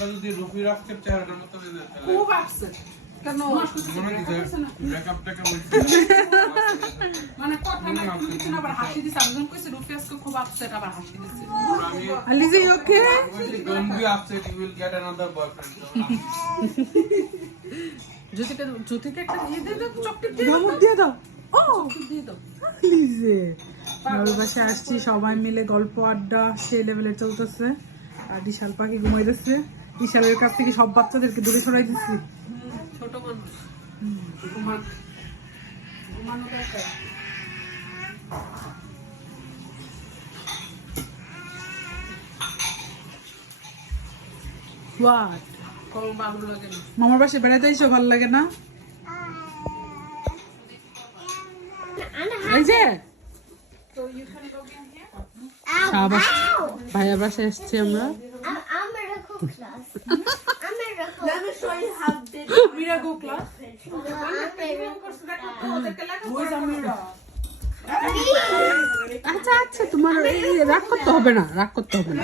চেহারাটা যদি মতো খুব আসছে। কেন? মেকআপ মানে কথা না কিছু না আবার হাসি দিছে। আমি যখন কইছি রুফিয়াসকে খুব আপসেট আবার হাসি দিছে। জ্যোতিকে জ্যোতিকে একটা ইয়ে দিয়ে দাও চকলেট দিয়ে ধমক দিয়ে দাও। ও দিয়ে দাও। আসছি সবাই মিলে গল্প আড্ডা সে লেভেলে চলতেছে। আর বিশাল পাখি ঘুমাইতেছে। বিশালের কাছ থেকে সব বাচ্চাদেরকে দূরে সরাই দিচ্ছি। ছোট মানুষ। মামার বাসায় বেড়াতে এসে ভালো লাগে না? এই যে। শাহবাজ ভাইয়া বাসায় এসছি আমরা। আচ্ছা আচ্ছা তোমার রাগ করতে হবে না রাগ করতে হবে না।